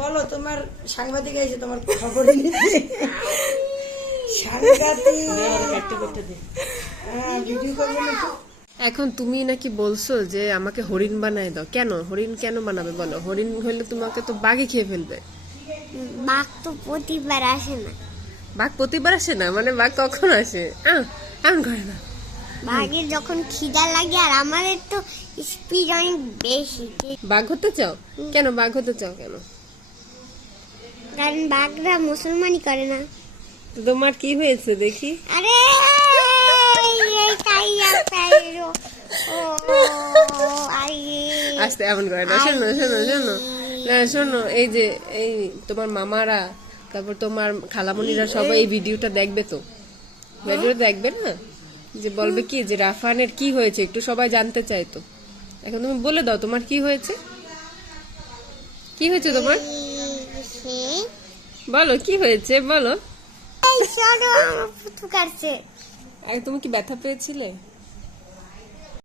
বলো তোমার সাংবাদিক এসে তোমার খবর নিচ্ছে। সাংবাদিক ভিডিও করবে না তো? এখন তুমি নাকি বলছো যে আমাকে হরিণ বানায় দাও, কেন হরিণ কেন বানাবে বলো? হরিণ হলে তোমাকে তো বাঘে খেয়ে ফেলবে। বাঘ তো প্রতিবার আসে না। বাঘ প্রতিবার আসে না মানে বাঘ কখন আসে? এমন করে না। বাঘের যখন খিদা লাগে, আর আমাদের তো স্পিড অনেক বেশি। বাঘ হতে চাও কেন? বাঘ হতে চাও কেন? কারণ বাঘরা মুসলমানি করে না। তো তোমার কি হয়েছে দেখি? আরে এই কাইয়া পাইরো ও আরে আসতে এমন করে না। শোনো শোনো শোনো, না শোনো, এই যে এই তোমার মামারা, তারপর তোমার খালামণিরা সবাই এই ভিডিওটা দেখবে তো? ভিডিওটা দেখবে না? যে বলবে কি যে রাফানের কি হয়েছে, একটু সবাই জানতে চায় তো। এখন তুমি বলে দাও তোমার কি হয়েছে, কি হয়েছে তোমার? বলো কি হয়েছে বলো। এই সরো, আমার পুতু কাটছে। আরে তুমি কি ব্যথা পেয়েছিলে?